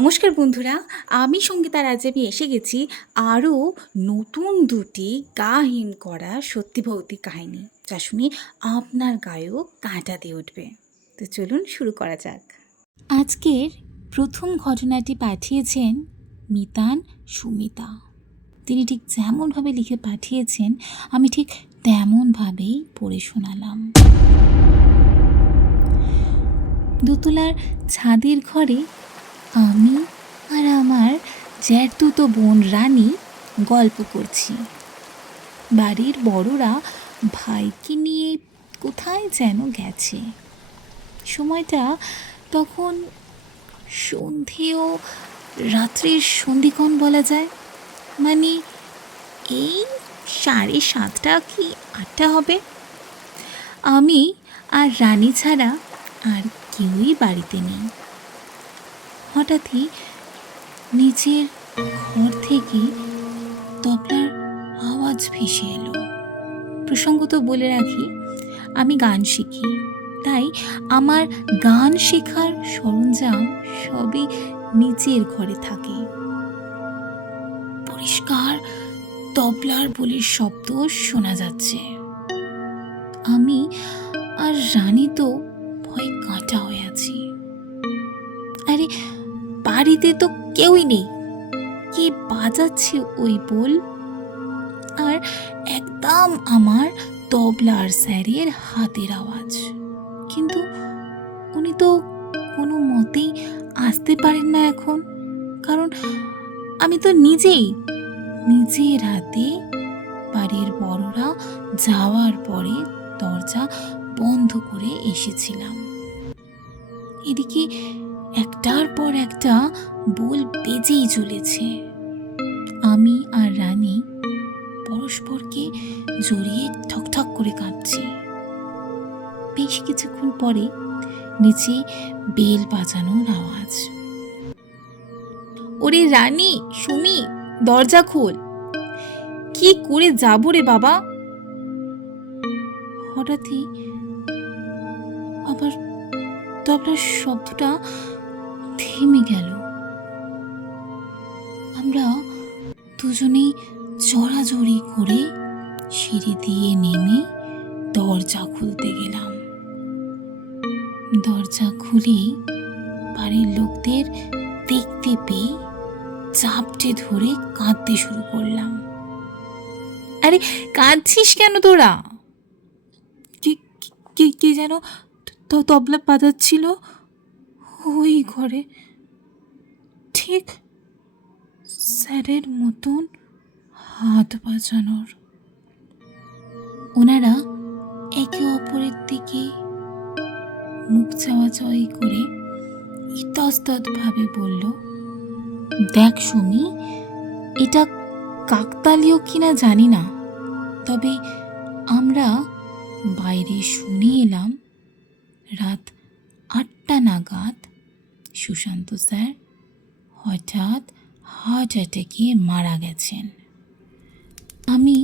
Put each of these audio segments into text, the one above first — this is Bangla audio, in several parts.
নমস্কার বন্ধুরা, আমি সঙ্গীতা রাজাবি এসে গেছি আরও নতুন দুটি গা হিম করা সত্যি ভৌতিক কাহিনী, যা শুনে আপনার গায়েও কাঁটা দিয়ে উঠবে। তো চলুন শুরু করা যাক। আজকের প্রথম ঘটনাটি পাঠিয়েছেন মিতান সুমিতা। তিনি ঠিক যেমনভাবে লিখে পাঠিয়েছেন, আমি ঠিক তেমনভাবেই পড়ে শোনালাম। দোতলার ছাদের ঘরে আমি আর আমার জ্যাঠতুতো বোন রানী গল্প করছি। বাড়ির বড়রা ভাইকে নিয়ে কোথায় যেন গেছে। সময়টা তখন সন্ধেও রাত্রির সন্ধিক্ষণ বলা যায়। মানে এই সাড়ে সাতটা কি আটটা হবে? আমি আর রানী ছাড়া আর কেউই বাড়িতে নেই। হঠাৎই নিচের ঘর থেকে তবলার আওয়াজ ভেসে এলো। প্রসঙ্গত বলে রাখি, আমি গান শিখি, তাই আমার গান শেখার সরঞ্জাম সবই নিচের ঘরে থাকে। পরিষ্কার তবলার বলির শব্দ শোনা যাচ্ছে। আমি আর রানী তো ভয় কাঁটা হয়ে আছি। আরে বাড়িতে তো কেউই নেই। কে বাজাচ্ছে ওই বোল? আর একদম আমার তবলার স্যারের হাতের আওয়াজ। কিন্তু উনি তো কোনো মতেই আসতে পারেন না এখন। কারণ আমি তো নিজেই নিজের হাতে বাড়ির বড়রা যাওয়ার পরে দরজা বন্ধ করে এসেছিলাম। এদিকে একটার পর একটা বোল বেজেই চলেছে আমি আর রানী পরস্পরকে জড়িয়ে ঠকঠক করে কাঁদছি। বেশ কিছুক্ষণ পরে নিচে বেল বাজানোর আওয়াজ। ওরে রানী, সুমি, দরজা খোল। কি করে যাব রে বাবা? হঠাৎই আবার তবলার শব্দটা থেমে গেল। আমরা দুজনেই জড়াজড়ি করে সিঁড়ি দিয়ে নেমে দরজা খুলতে গেলাম। দরজা খুলেই বাড়ির লোকদের দেখতে পেয়ে চাপটে ধরে কাঁদতে শুরু করলাম। আরে কাঁদছিস কেন তোরা? কে কে কে যেন তো তবলা বাজাচ্ছিল। ওই ঘরে ঠিক স্যারের মতন হাত বাজানোর। ওনারা একে অপরের দিকে মুখ চাওয়াচাওয়ি করে ইতস্তত ভাবে বলল, দেখ সুমি, এটা কাকতালীয় কিনা জানি না, তবে আমরা বাইরে শুনে এলাম, রাত আটটা নাগাদ সুশান্ত স্যার, হঠাৎ হার্ট অ্যাটাকে মারা গেছেন। আমি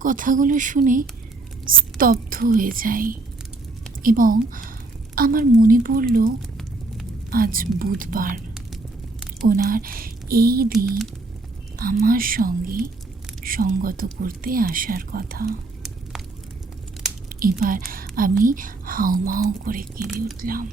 কথাগুলো শুনে স্তব্ধ হয়ে যাই এবং আমার মনে পড়ল, আজ বুধবার। ওনার এই দিন আমার সঙ্গে সঙ্গত করতে আসার কথা। এবার আমি হাউমাউ করে কেঁদে উঠলাম।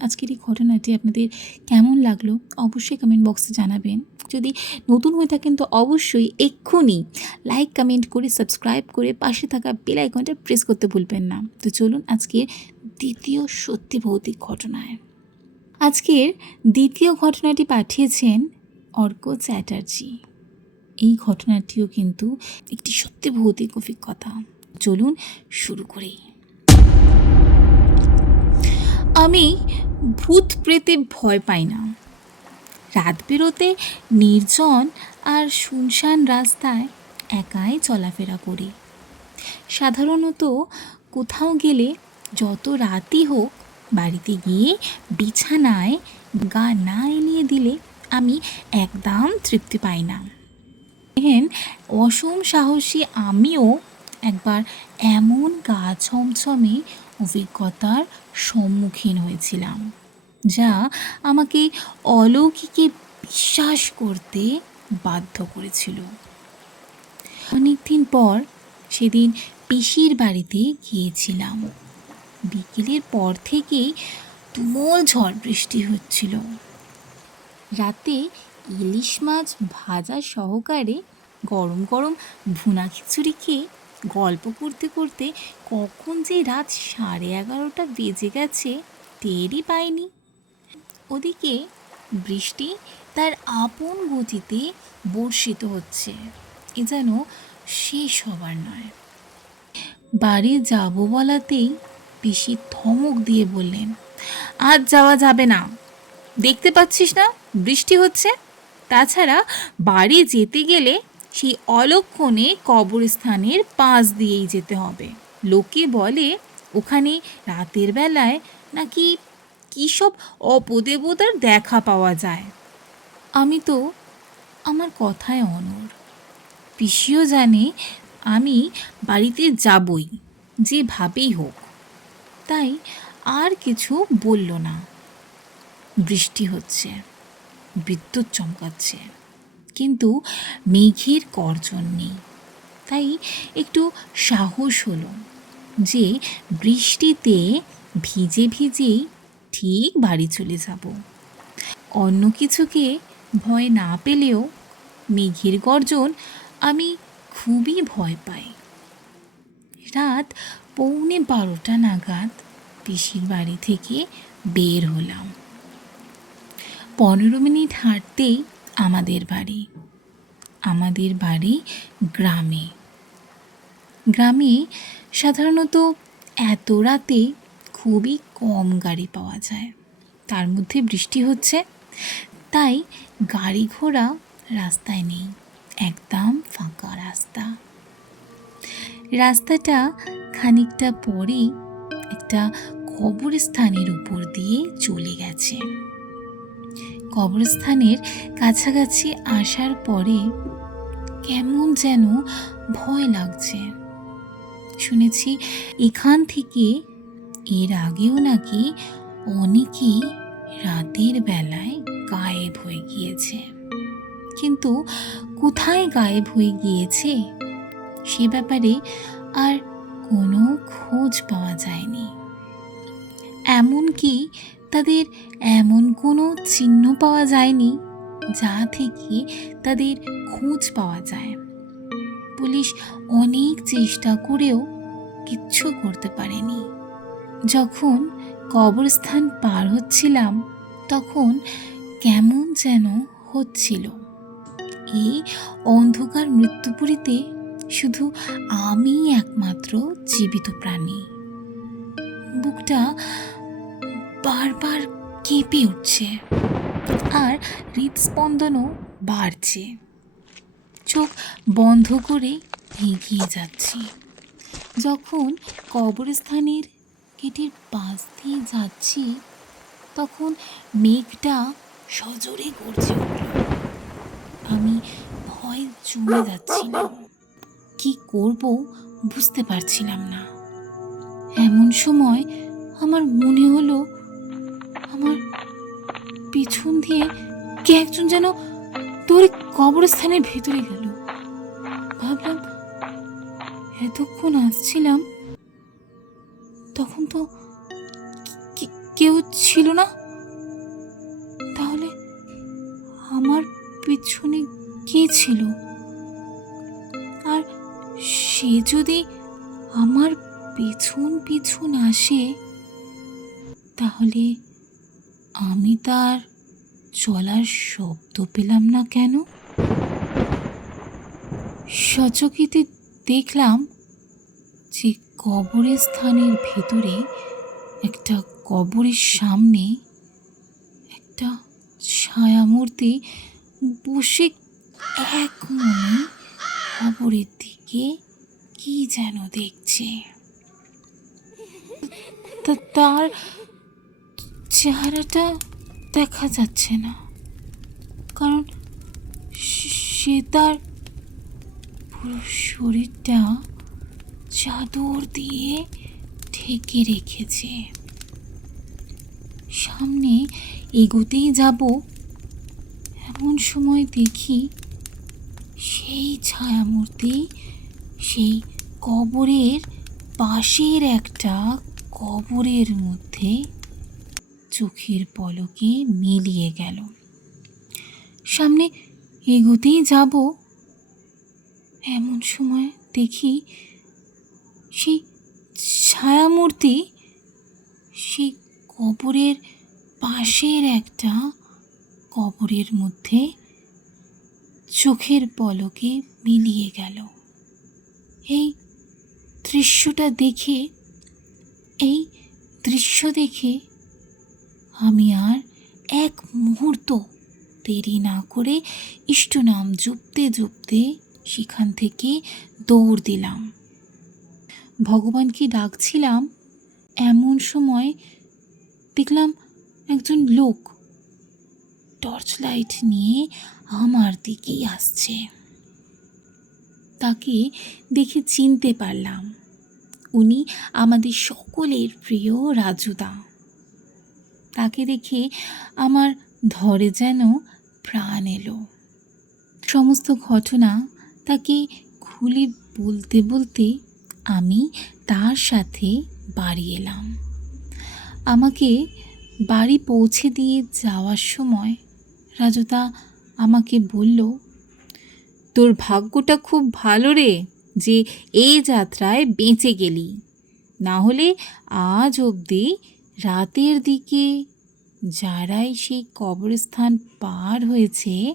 আজকের এই ঘটনাটি আপনাদের কেমন লাগল অবশ্যই কমেন্ট বক্সে জানাবেন। যদি নতুন হয়ে থাকেন তো অবশ্যই এক্ষুনি লাইক কমেন্ট করে সাবস্ক্রাইব করে পাশে থাকা বেল আইকনটা প্রেস করতে ভুলবেন না। তো চলুন আজকের দ্বিতীয় সত্যি ভৌতিক ঘটনায়। আজকের দ্বিতীয় ঘটনাটি পাঠিয়েছেন অর্ক চ্যাটার্জি। এই ঘটনাটিও কিন্তু একটি সত্যি ভৌতিক অভিজ্ঞতা। চলুন শুরু করি। আমি ভূত প্রেতে ভয় পাই না। রাত বেরোতে নির্জন আর শুনশান রাস্তায় একাই চলাফেরা করি। সাধারণত কোথাও গেলে যত রাতই হোক বাড়িতে গিয়ে বিছানায় গা না এলিয়ে দিলে আমি একদম তৃপ্তি পাই না। হেন অসম সাহসী আমিও একবার এমন গা ছমছমে অভিজ্ঞতার সম্মুখীন হয়েছিলাম, যা আমাকে অলৌকিকে বিশ্বাস করতে বাধ্য করেছিল। অনেকদিন পর সেদিন পিসির বাড়িতে গিয়েছিলাম। বিকেলের পর থেকেই তুমুল ঝড় বৃষ্টি হচ্ছিল। রাতে ইলিশ মাছ ভাজা সহকারে গরম গরম ভুনা খিচুড়ি খেয়ে গল্প করতে করতে কখন যে রাত সাড়ে এগারোটা বেজে গেছে, টেরই পাইনি। ওদিকে বৃষ্টি তার আপন গতিতে বর্ষিত হচ্ছে, এ যেন শেষ হবার নয়। বাড়ি যাব বলাতেই পিসি থমক দিয়ে বললেন, আজ যাওয়া যাবে না। দেখতে পাচ্ছিস না, বৃষ্টি হচ্ছে। তাছাড়া বাড়ি যেতে গেলে সেই অলক্ষণে কবরস্থানের পাশ দিয়েই যেতে হবে। লোকে বলে, ওখানে রাতের বেলায় নাকি কী সব অপদেবতার দেখা পাওয়া যায়? আমি তো, আমার কথায় অনর পিসিও জানে, আমি বাড়িতে যাবই, যেভাবেই হোক। তাই আর কিছু বলল না। বৃষ্টি হচ্ছে, বিদ্যুৎ চমকাচ্ছে। কিন্তু মেঘের গর্জন নেই। তাই একটু সাহস হলো যে বৃষ্টিতে ভিজে ভিজেই ঠিক বাড়ি চলে যাব। অন্য কিছুকে ভয় না পেলেও মেঘের গর্জন আমি খুবই ভয় পাই। রাত পৌনে বারোটা নাগাদ পিসির বাড়ি থেকে বের হলাম। পনেরো মিনিট হাঁটতেই আমাদের বাড়ি। আমাদের বাড়ি গ্রামে। গ্রামে সাধারণত এত রাতে খুবই কম গাড়ি পাওয়া যায়। তার মধ্যে বৃষ্টি হচ্ছে, তাই গাড়ি ঘোড়া রাস্তায় নেই, একদম ফাঁকা রাস্তা। রাস্তাটা খানিকটা পরেই একটা কবরস্থানের উপর দিয়ে চলে গেছে। কবরস্থানের কাছাকাছি আসার পরে কেমন যেন ভয় লাগছে। শুনেছি এখান থেকে এর আগেও নাকি অনেকেই রাতের বেলায় গায়েব হয়ে গিয়েছে। কিন্তু কোথায় গায়েব হয়ে গিয়েছে সে ব্যাপারে আর কোনো খোঁজ পাওয়া যায়নি। এমনকি তাদের এমন কোনো চিহ্ন পাওয়া যায়নি যা থেকে তাদের খোঁজ পাওয়া যায়। পুলিশ অনেক চেষ্টা করেও কিচ্ছু করতে পারেনি। যখন কবরস্থান পার হচ্ছিলাম, তখন কেমন যেন হচ্ছিল। এই অন্ধকার মৃত্যুপুরীতে শুধু আমি একমাত্র জীবিত প্রাণী। বুকটা বারবার কেঁপে উঠছে। আর হৃদস্পন্দনও বাড়ছে। চোখ বন্ধ করে এগিয়ে যাচ্ছি। যখন কবরস্থানের গেটের পাশ দিয়ে যাচ্ছি, তখন মেঘটা সজোরে উঠল। আমি ভয় জমে যাচ্ছিলাম। কি করব বুঝতে পারছিলাম না। এমন সময় আমার মনে হলো আমার পিছন দিয়ে কে একজন যেন তোর কবরস্থানের ভেতরে গেল। ভাবলাম, এতক্ষণ আসছিলাম, তখন তো কেউ ছিল না। তাহলে আমার পিছনে কে ছিল? আর সে যদি আমার পিছন পিছন আসে, তাহলে আমি তার চলার শব্দ পেলাম না কেন? সচকিতে দেখলাম যে কবরের স্থানের ভেতরে একটা কবরের সামনে একটা ছায়ামূর্তি বসে এক মনে কবরের দিকে কি যেন দেখছে। তার চেহারাটা দেখা যাচ্ছে না। কারণ সে- তার পুরো শরীরটা চাদর দিয়ে ঢেকে রেখেছে। সামনে এগোতেই যাব, এমন সময় দেখি সেই ছায়ামূর্তি সেই কবরের পাশের একটা কবরের মধ্যে চোখের পলকে মিলিয়ে গেল। সামনে এগোতেই যাব, এমন সময় দেখি সেই ছায়ামূর্তি সেই কবরের পাশের একটা কবরের মধ্যে চোখের পলকে মিলিয়ে গেল। এই দৃশ্যটা দেখে, এই দৃশ্য দেখে আমি আর এক মুহূর্ত দেরি না করে ইষ্টনাম জুপতে জুপতে সেখান থেকে দৌড় দিলাম। ভগবানকে ডাকছিলাম? এমন সময় দেখলাম একজন লোক টর্চ লাইট নিয়ে আমার দিকেই আসছে। তাকে দেখে চিনতে পারলাম। উনি আমাদের সকলের প্রিয় রাজুদা। তাকে দেখে আমার ধরে যেন প্রাণ এলো। সমস্ত ঘটনা তাকে খুলে বলতে বলতে আমি তার সাথে বাড়ি এলাম। আমাকে বাড়ি পৌঁছে দিয়ে যাওয়ার সময় রাজতা আমাকে বলল, তোর ভাগ্যটা খুব ভালো রে যে এই যাত্রায় বেঁচে গেলি। না হলে আজ অবধি রাতের দিকে যারাই সেই কবরস্থান পার হয়েছে,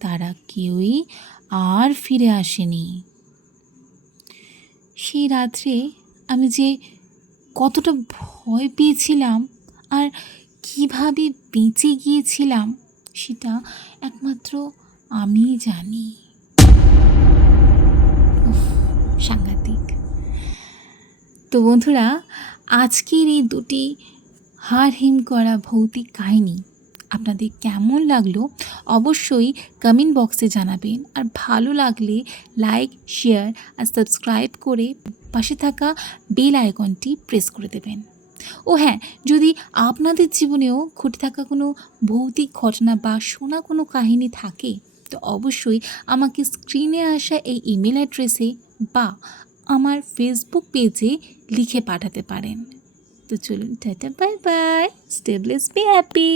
তারা কেউই আর ফিরে আসেনি। সেই রাত্রে আমি যে কতটা ভয় পেয়েছিলাম আর কীভাবে বেঁচে গিয়েছিলাম, সেটা একমাত্র আমিই জানি। সাংঘাতিক। তো বন্ধুরা আজকের এই দুটি হাড় হিম করা ভৌতিক কাহিনী আপনাদের কেমন লাগল অবশ্যই কমেন্ট বক্সে জানাবেন। আর ভালো লাগলে লাইক শেয়ার আর সাবস্ক্রাইব করে পাশে থাকা বেল আইকনটি প্রেস করে দেবেন। ও হ্যাঁ যদি আপনাদের জীবনেও ঘটে থাকা কোনো ভৌতিক ঘটনা বা শোনা কোনো কাহিনী থাকে, তো অবশ্যই আমাকে স্ক্রিনে আসা এই ইমেল অ্যাড্রেসে বা আমার ফেসবুক পেজে লিখে পাঠাতে পারেন। তো চলুন tata bye bye stay blessed be happy